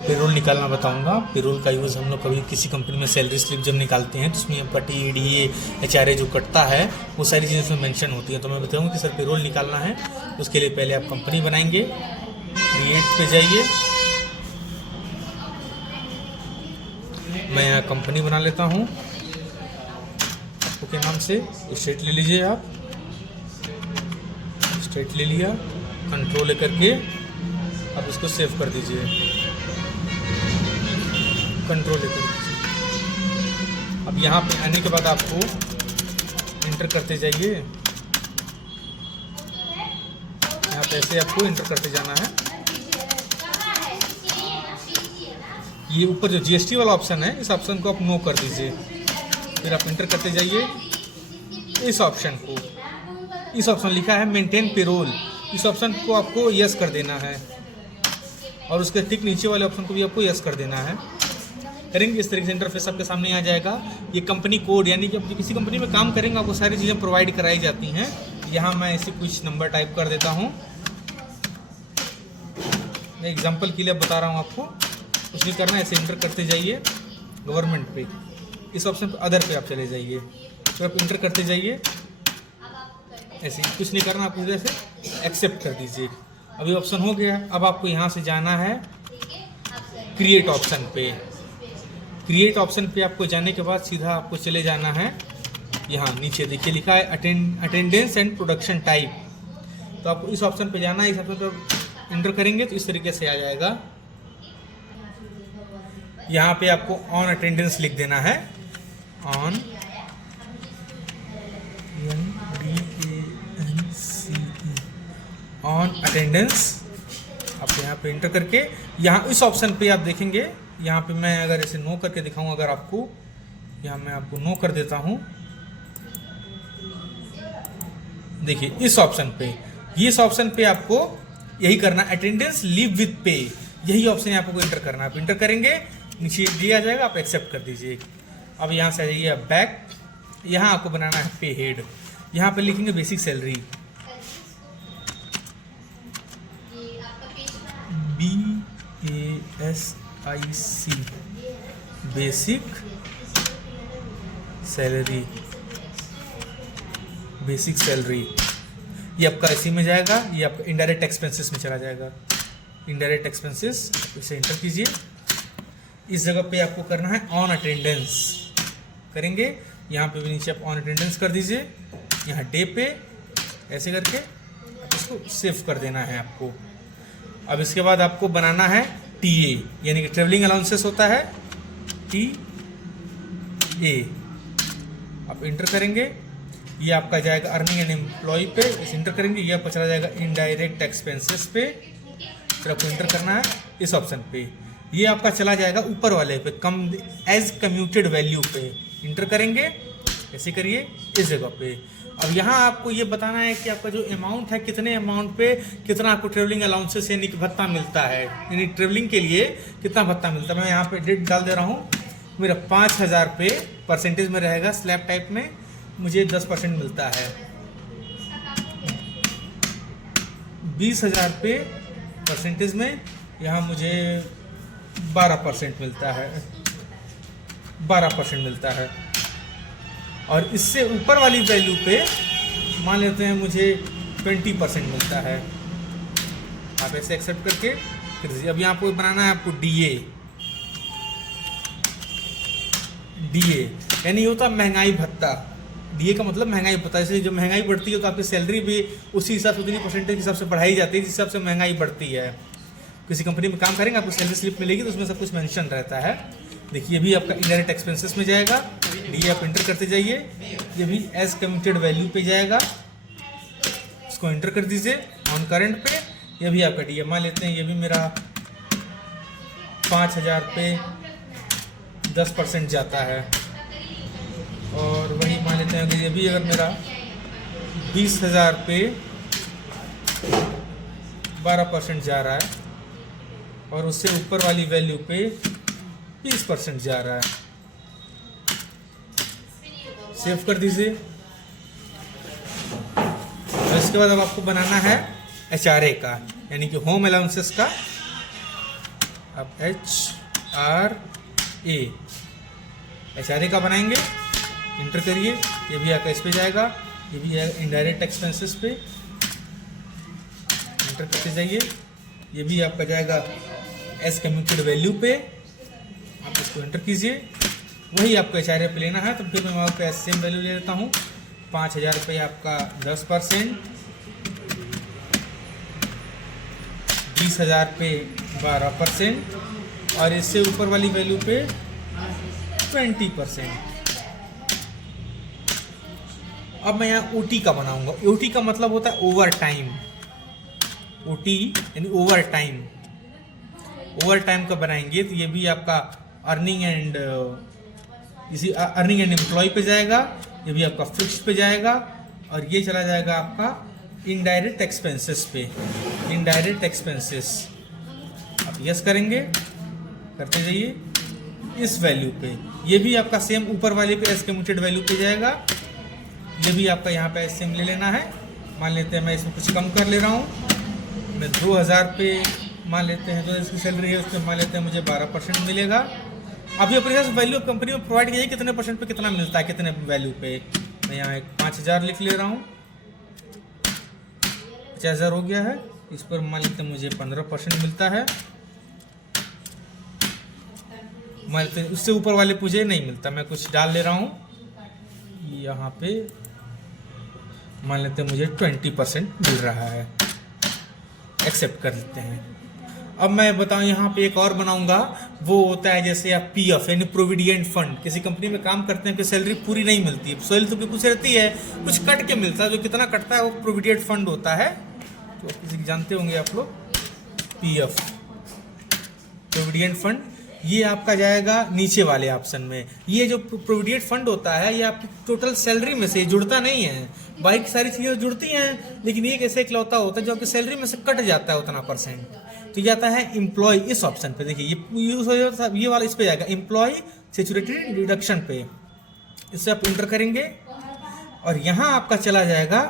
Payroll निकालना बताऊंगा। Payroll का यूज़ हम लोग कभी किसी कंपनी में सैलरी स्लिप जब निकालते हैं तो उसमें आपका TDA HRA जो कटता है वो सारी चीज़ें उसमें मेंशन होती हैं। तो मैं बताऊंगा कि सर पेरोल निकालना है, उसके लिए पहले आप कंपनी बनाएंगे, क्रिएट पे जाइए। मैं यहाँ कंपनी बना लेता हूँ आपको के नाम से। स्टेट ले लीजिए, आप स्टेट ले लिया, कंट्रोल लेकर के आप इसको सेव कर दीजिए, कंट्रोल लेकर दीजिए। अब यहाँ पे आने के बाद आपको इंटर करते जाइए, यहाँ पे ऐसे आपको इंटर करते जाना है। ये ऊपर जो GST वाला ऑप्शन है, इस ऑप्शन को आप नो कर दीजिए, फिर आप इंटर करते जाइए इस ऑप्शन को। इस ऑप्शन लिखा है मेंटेन पेरोल, इस ऑप्शन को आपको यस कर देना है और उसके ठीक नीचे वाले ऑप्शन को भी आपको यस कर देना है। करेंगे इस तरीके से इंटरफेस आपके सामने आ जाएगा। ये कंपनी कोड, यानी कि आप किसी कंपनी में काम करेंगे आपको सारी चीज़ें प्रोवाइड कराई जाती हैं। यहाँ मैं ऐसे कुछ नंबर टाइप कर देता हूँ, मैं एग्जांपल के लिए बता रहा हूँ आपको, कुछ नहीं करना, ऐसे इंटर करते जाइए गवर्नमेंट पे, इस ऑप्शन पे अदर पे आप चले जाइए, फिर आप इंटर करते जाइए, ऐसे कुछ नहीं करना, आप इधर से एक्सेप्ट कर दीजिए। अभी ऑप्शन हो गया। अब आपको यहाँ से जाना है क्रिएट ऑप्शन पे। क्रिएट ऑप्शन पे आपको जाने के बाद सीधा आपको चले जाना है, यहाँ नीचे देखिए लिखा है अटेंडेंस एंड प्रोडक्शन टाइप, तो आपको इस ऑप्शन पे जाना है। इस ऑप्शन पे इंटर करेंगे तो इस तरीके से आ जाएगा। यहाँ पे आपको ऑन अटेंडेंस लिख देना है, ऑन ऑन अटेंडेंस। आप यहाँ पे इंटर करके यहाँ इस ऑप्शन पे आप देखेंगे, यहाँ पे मैं अगर इसे नो करके दिखाऊं, अगर आपको यहाँ मैं आपको नो कर देता हूँ, देखिए इस ऑप्शन पे, ये इस ऑप्शन पे आपको यही करना, अटेंडेंस लीव विथ पे, यही ऑप्शन यहाँ आपको इंटर करना है। आप इंटर करेंगे, नीचे दिया जाएगा, आप एक्सेप्ट कर दीजिए। अब यहाँ से आ जाइए बैक, यहाँ आपको बनाना है पे हेड, यहाँ पे लिखेंगे basic salary, BASIC basic salary, basic salary. ये आपका इसी में जाएगा, ये आपका इनडायरेक्ट एक्सपेंसेस में चला जाएगा। इनडायरेक्ट एक्सपेंसेस इसे इंटर कीजिए। इस जगह पे आपको करना है ऑन अटेंडेंस, करेंगे यहाँ पे भी नीचे आप ऑन अटेंडेंस कर दीजिए, यहाँ डे पे ऐसे करके आप इसको सेव कर देना है आपको। अब इसके बाद आपको बनाना है TA, यानी कि ट्रेवलिंग अलाउंसेस होता है TA, आप इंटर करेंगे, ये आपका जाएगा अर्निंग एंड एम्प्लॉय पे, इसे इंटर करेंगे, ये आपका चला जाएगा इनडायरेक्ट एक्सपेंसेस पे, फिर आपको इंटर करना है इस ऑप्शन पे, ये आपका चला जाएगा ऊपर वाले पे कम एज कम्यूटेड वैल्यू पे, इंटर करेंगे, ऐसे करिए इस जगह पे। अब यहाँ आपको ये बताना है कि आपका जो अमाउंट है, कितने अमाउंट पे कितना आपको ट्रेवलिंग अलाउंसेस यानी कि भत्ता मिलता है, यानी ट्रेवलिंग के लिए कितना भत्ता मिलता है। मैं यहाँ पे डेट डाल दे रहा हूँ, मेरा 5000 पे परसेंटेज में रहेगा, स्लैब टाइप में मुझे 10% मिलता है, 20,000 पे परसेंटेज में यहाँ मुझे 12% मिलता है, 12% मिलता है। और इससे ऊपर वाली वैल्यू पे मान लेते हैं मुझे 20% मिलता है। आप ऐसे एक्सेप्ट करके फिर अब यहाँ आपको बनाना है आपको DA यानी होता महंगाई भत्ता। DA का मतलब महंगाई भत्ता, इसलिए जो महंगाई बढ़ती है तो आपकी सैलरी भी उसी हिसाब से, उतनी परसेंटेज के हिसाब से बढ़ाई जाती है जिस हिसाब से महंगाई बढ़ती है। किसी कंपनी में काम करेंगे आपको सैलरी स्लिप मिलेगी तो उसमें सब कुछ मेंशन रहता है। देखिए ये भी आपका इनडायरेक्ट एक्सपेंसेस में जाएगा, DA आप इंटर करते जाइए, ये भी एज कम्यूटेड वैल्यू पे जाएगा, इसको इंटर कर दीजिए ऑन करंट पे। ये भी आपका DA मान लेते हैं, ये भी मेरा 5000 पे 10% जाता है, और वही मान लेते हैं कि ये भी अगर मेरा 20,000 पे 12% जा रहा है, और उससे ऊपर वाली वैल्यू पे 20% जा रहा है। सेव कर दीजिए। और इसके बाद अब आपको बनाना है HRA का, यानी कि होम अलाउंसेस का अब HRA का बनाएंगे, इंटर करिए, ये भी आपका इस पे जाएगा, ये भी है इनडायरेक्ट एक्सपेंसेस पे, इंटर करते जाइए, ये भी आपका जाएगा एज कम्युटेड वैल्यू पे, आप इसको इंटर कीजिए। वही आपको HRA पे लेना है, तो फिर मैं वहाँ पे सेम वैल्यू ले लेता हूँ, 5,000 रुपये आपका 10%, 20,000 पे 12%, और इससे ऊपर वाली वैल्यू पे 20%। अब मैं यहाँ OT का बनाऊंगा। OT का मतलब होता है ओवर टाइम, OT यानी ओवर टाइम। ओवर टाइम का बनाएंगे तो ये भी आपका अर्निंग एंड एम्प्लॉय पे जाएगा, ये भी आपका फिक्स पे जाएगा, और ये चला जाएगा आपका इनडायरेक्ट एक्सपेंसेस पे, इनडायरेक्ट एक्सपेंसेस। आप यस करेंगे, करते जाइए इस वैल्यू पे, ये भी आपका सेम ऊपर वाले पे एज कम्युटेड वैल्यू पे जाएगा, ये भी आपका यहाँ पे सेम ले लेना है। मान लेते हैं मैं इसमें कुछ कम कर ले रहा हूँ, मैं 2,000 पे मान लेते हैं, जो इसकी सैलरी है उस पर मान लेते हैं मुझे 12% मिलेगा। अभी अपने पास वैल्यू कंपनी में प्रोवाइड किया है कितने % पे कितना मिलता है, कितने वैल्यू पे। मैं यहाँ एक 5,000 लिख ले रहा हूँ, 50,000 हो गया है, इस पर मान लेते हैं मुझे 15% मिलता है। मान लेते हैं उससे ऊपर वाले मुझे नहीं मिलता, मैं कुछ डाल ले रहा हूँ यहाँ पे, मान लेते हैं मुझे 20% मिल रहा है, एक्सेप्ट कर लेते हैं। अब मैं बताऊं यहाँ पे एक और बनाऊंगा, वो होता है जैसे आप PF यानी प्रोविडेंट फंड। किसी कंपनी में काम करते हैं कि सैलरी पूरी नहीं मिलती है, सैलरी तो कुछ रहती है, कुछ कट के मिलता है, जो कितना कटता है वो प्रोविडेंट फंड होता है, तो किसी जानते होंगे आप लोग, PF प्रोविडेंट फंड। ये आपका जाएगा नीचे वाले ऑप्शन में। ये जो प्रोविडेंट फंड होता है ये आपकी टोटल सैलरी में से जुड़ता नहीं है, बाकी सारी चीज़ें जुड़ती हैं, लेकिन ये कैसे इकलौता होता है जो आपकी सैलरी में से कट जाता है उतना %। तो जाता है एम्प्लॉय, इस ऑप्शन पे देखिए ये यूज हो जाता है, ये वाला इस पे जाएगा एम्प्लॉय सिक्योरिटी डिडक्शन पे, इससे आप इंटर करेंगे और यहाँ आपका चला जाएगा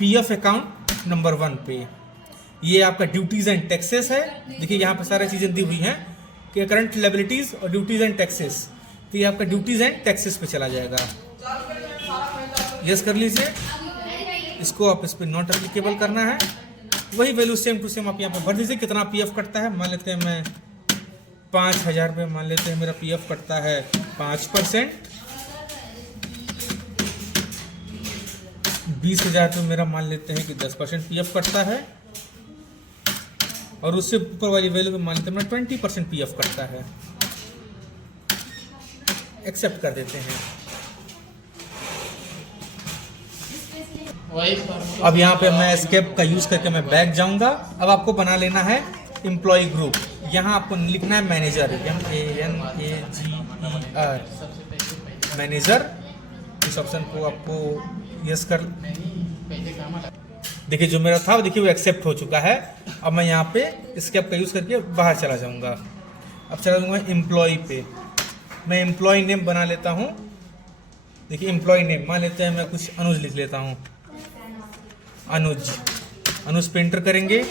PF अकाउंट नंबर 1 पे। ये आपका ड्यूटीज एंड टैक्सेस है, देखिए यहाँ पे सारी चीज़ें दी हुई हैं कि करंट लायबिलिटीज और ड्यूटीज एंड टैक्सेस, तो ये आपका ड्यूटीज एंड टैक्सेस पे चला जाएगा। यस कर लीजिए, इसको आप इस पर नॉट एप्लीकेबल करना है, वही वैल्यू सेम टू सेम आप यहाँ पे भर दीजिए। कितना PF कटता है, मान लेते हैं मैं 5,000 रुपये मान लेते हैं मेरा PF कटता है 5%, 20,000 रुपये मेरा मान लेते हैं कि 10% PF कटता है, और उससे ऊपर वाली वैल्यू में मान लेते हैं मैं 20% PF कटता है, एक्सेप्ट कर देते हैं। अब यहाँ पे मैं एस्केप का यूज करके मैं बैक जाऊंगा। अब आपको बना लेना है एम्प्लॉय ग्रुप, यहाँ आपको लिखना है मैनेजर, MANAGER, मैनेजर। इस ऑप्शन को आपको यस कर, देखिए जो मेरा था देखिए वो एक्सेप्ट हो चुका है। अब मैं यहाँ पे एस्केप का यूज करके बाहर चला जाऊंगा। अब चला जाऊंगा एम्प्लॉय पे, मैं एम्प्लॉय नेम बना लेता हूँ। देखिए एम्प्लॉय नेम मान लेते हैं मैं कुछ अनुज लिख लेता हूँ, अनुज पे एंटर करेंगे।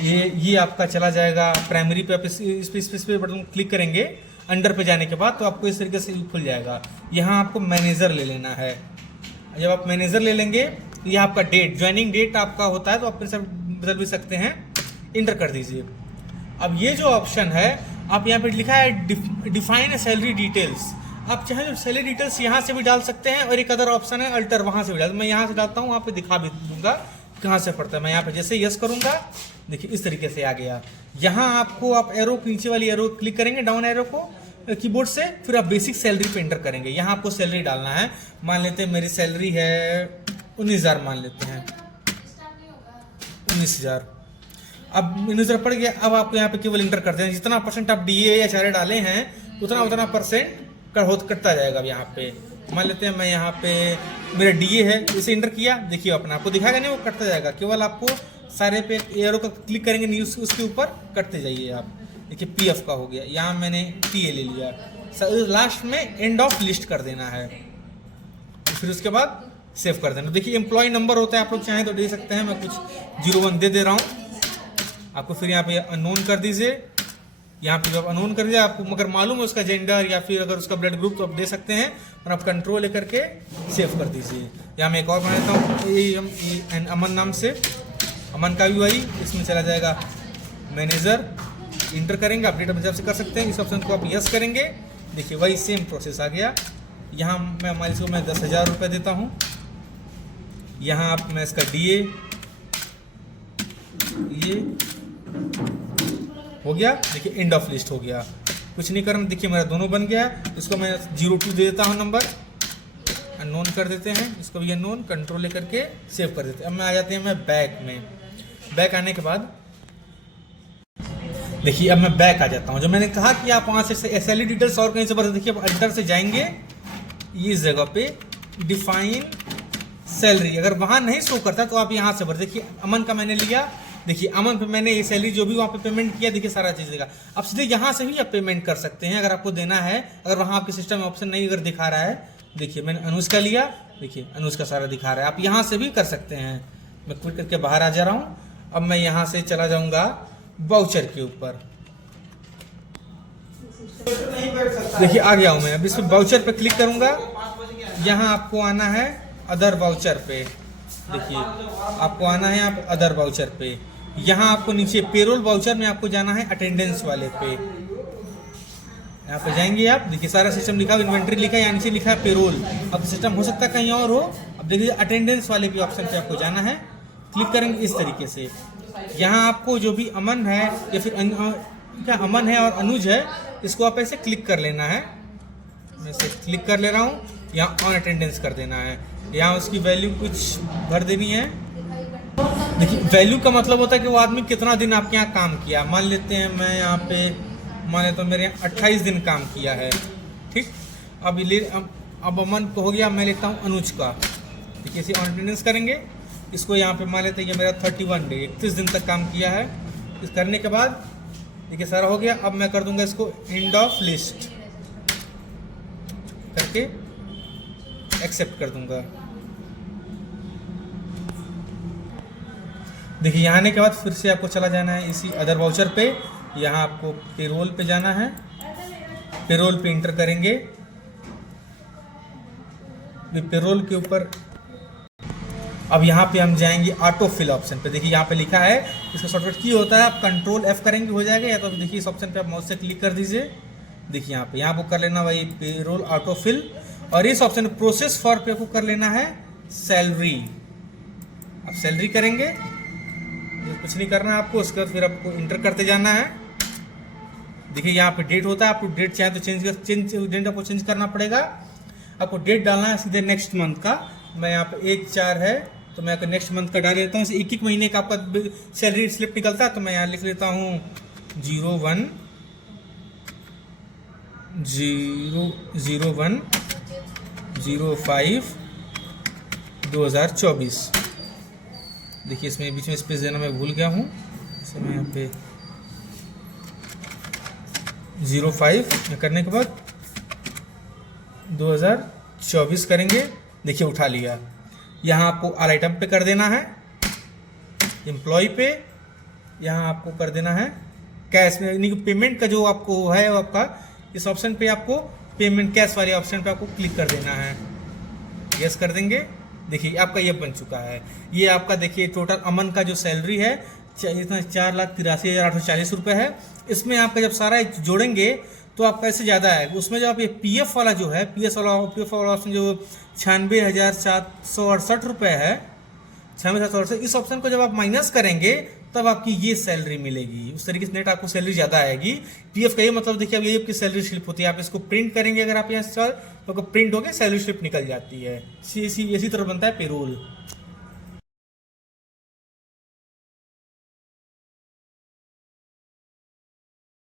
ये आपका चला जाएगा प्राइमरी पे, आप इस पे बटन क्लिक करेंगे अंडर पे जाने के बाद, तो आपको इस तरीके से खुल जाएगा। यहाँ आपको मैनेजर ले लेना है। जब आप मैनेजर ले लेंगे तो यह आपका डेट, ज्वाइनिंग डेट आपका होता है, तो आप फिर से बदल भी सकते हैं, इंटर कर दीजिए। अब ये जो ऑप्शन है आप यहाँ पे लिखा है डिफाइन सैलरी डिटेल्स, आप चाहे तो सैलरी डिटेल्स यहाँ से भी डाल सकते हैं, और एक अदर ऑप्शन है अल्टर, वहाँ से भी डाल, मैं यहाँ से डालता हूँ, वहाँ पे दिखा भी दूंगा कहाँ से पड़ता है। मैं यहाँ पे जैसे यस करूँगा देखिए इस तरीके से आ गया। यहाँ आपको आप एरो नीचे वाली एरो क्लिक करेंगे, डाउन एरो को कीबोर्ड से, फिर आप बेसिक सैलरी पे एंटर करेंगे। यहाँ आपको सैलरी डालना है, मान लेते हैं मेरी सैलरी है 19,000 मान लेते हैं, 19,000। अब 19,000 पड़ गया। अब आपको यहाँ पे केवल इंटर करते हैं, जितना % आप DA या HRA डाले हैं उतना % कटता जाएगा। अब यहाँ पे मान लेते हैं मैं यहाँ पे मेरा DA है, इसे इंटर किया, देखिए अपना आपको दिखाएगा नहीं, वो कटता जाएगा। केवल आपको सारे पे एरो का क्लिक करेंगे न्यूज, उसके ऊपर कटते जाइए आप। देखिए PF का हो गया, यहाँ मैंने TA ले लिया, लास्ट में एंड ऑफ लिस्ट कर देना है, फिर उसके बाद सेव कर देना। देखिए एम्प्लॉय नंबर होता है, आप लोग चाहें तो दे सकते हैं, मैं कुछ 01 दे रहा हूँ आपको। फिर यहाँ पे अननोन कर दीजिए, यहाँ पे जब अनोन कर दिया, आपको मगर मालूम है उसका जेंडर या फिर अगर उसका ब्लड ग्रुप तो आप दे सकते हैं, और आप कंट्रोल लेकर के सेव कर दीजिए। यहाँ मैं एक और बना लेता हूँ अमन नाम से, अमन का भी वही, इसमें चला जाएगा मैनेजर, इंटर करेंगे, अपडेट जब से कर सकते हैं, इस ऑप्शन को आप यस करेंगे। देखिए वही सेम प्रोसेस आ गया। यहाँ मैं हमारे इसको मैं 10,000 रुपये देता हूँ। यहाँ आप मैं इसका DA ये हो गया। देखिए एंड ऑफ लिस्ट हो गया, कुछ नहीं करना। देखिए मेरा दोनों बन गया। इसको मैं 02 दे देता हूँ नंबर, अननोन कर देते हैं, इसको भी अननोन, कंट्रोल लेकर के सेव कर देते हैं। अब मैं आ जाते हैं मैं बैक में। बैक आने के बाद देखिए अब मैं बैक आ जाता हूँ। जो मैंने कहा कि आप वहाँ से SLE डिटेल्स और कहीं से भर, देखिए अब अंदर से जाएंगे इस जगह पे डिफाइन सैलरी, अगर वहाँ नहीं शो करता तो आप यहाँ से भर। देखिए अमन का मैंने लिया, देखिए अमन पे मैंने ये सैलरी जो भी वहाँ पे पेमेंट किया, देखिए सारा चीज़ देगा। अब सीधे यहाँ से भी आप पेमेंट कर सकते हैं अगर आपको देना है, अगर वहाँ आपके सिस्टम में ऑप्शन नहीं अगर दिखा रहा है। देखिए मैंने अनुज का लिया, देखिए अनुज का सारा दिखा रहा है, आप यहाँ से भी कर सकते हैं। मैं क्विक करके बाहर आ जा रहा हूँ। अब मैं यहाँ से चला जाऊँगा वाउचर के ऊपर। देखिए आ गया हूँ मैं। अब इस पर वाउचर पे क्लिक करूँगा। यहाँ आपको आना है अदर वाउचर पे। देखिए आपको आना है यहाँ पे अदर वाउचर पे। यहाँ आपको नीचे पेरोल वाउचर में आपको जाना है अटेंडेंस वाले पे। यहाँ पे जाएंगे आप, देखिए सारा सिस्टम लिखा है, इन्वेंट्री लिखा है, यहाँ नीचे लिखा है पेरोल। अब सिस्टम हो सकता है कहीं और हो। अब देखिए अटेंडेंस वाले भी ऑप्शन पे आपको जाना है, क्लिक करेंगे इस तरीके से। यहाँ आपको जो भी अमन है या फिर क्या अमन है और अनुज है, इसको आप ऐसे क्लिक कर लेना है। मैं इसे क्लिक कर ले रहा हूँ। यहाँ ऑन अटेंडेंस कर देना है। यहाँ उसकी वैल्यू कुछ भर देनी है। देखिए वैल्यू का मतलब होता है कि वो आदमी कितना दिन आपके यहाँ काम किया। मान लेते हैं मैं यहाँ पे मान लेता हूँ मेरे यहाँ 28 दिन काम किया है, ठीक। अब अमन को हो गया, मैं लेता हूँ अनुज का। देखिए इसे ऑन अटेंडेंस करेंगे। इसको यहाँ पे मान लेते हैं ये मेरा 31 डे 31 दिन तक काम किया है। इस करने के बाद देखिए सारा हो गया। अब मैं कर दूंगा इसको एंड ऑफ लिस्ट करके एक्सेप्ट कर दूंगा। देखिए यहाँ आने के बाद फिर से आपको चला जाना है इसी अदर वाउचर पे। यहाँ आपको पेरोल पे जाना है, पेरोल पे इंटर करेंगे। पेरोल के ऊपर अब यहाँ पे हम जाएंगे ऑटो फिल ऑप्शन पे। देखिए यहाँ पे लिखा है, इसका शॉर्टकट की होता है, आप कंट्रोल F करेंगे हो जाएगा, या तो देखिए इस ऑप्शन पे आप माउस से क्लिक कर दीजिए। देखिए यहाँ पे आपको कर लेना वही पेरोल ऑटो फिल, और इस ऑप्शन प्रोसेस फॉर पे आपको कर लेना है सैलरी। आप सैलरी करेंगे, कुछ नहीं करना है आपको। उसके बाद फिर आपको इंटर करते जाना है। देखिए यहाँ पे डेट होता है, आपको डेट चाहे तो डेट आपको चेंज करना पड़ेगा। आपको डेट डालना है सीधे नेक्स्ट मंथ का। मैं यहाँ पे 1/4 है तो मैं नेक्स्ट मंथ का डाल देता हूँ। एक एक महीने का आपका सैलरी स्लिप निकलता है, तो मैं यहाँ लिख लेता हूँ 01/05/2024। देखिए इसमें बीच में स्पेस देना मैं भूल गया हूँ, इसे मैं यहाँ पे 05 करने के बाद 2024 करेंगे। देखिए उठा लिया। यहाँ आपको ऑल आइटम पे कर देना है, एम्प्लॉय पे यहाँ आपको कर देना है कैश में, यानी कि पेमेंट का जो आपको है वो आपका इस ऑप्शन पे आपको पेमेंट कैश वाले ऑप्शन पे आपको क्लिक कर देना है। यस कर देंगे। देखिए आपका ये बन चुका है। ये आपका देखिए टोटल अमन का जो सैलरी है इतना 4,83,840 रुपये है। इसमें आपका जब सारा जोड़ेंगे तो आपका ऐसे ज़्यादा है। उसमें जो आप ये PF वाला जो है PF वाला ऑप्शन जो 96,768 रुपये है, 96,768, इस ऑप्शन को जब आप माइनस करेंगे तब आपकी ये सैलरी मिलेगी। उस तरीके से नेट आपको सैलरी ज़्यादा आएगी। PF का ये मतलब देखिए अब ये आपकी सैलरी स्लिप होती है। आप इसको प्रिंट करेंगे अगर आप यहाँ से तो प्रिंट होकर सैलरी स्लिप निकल जाती है। इसी तरह बनता है पेरोल।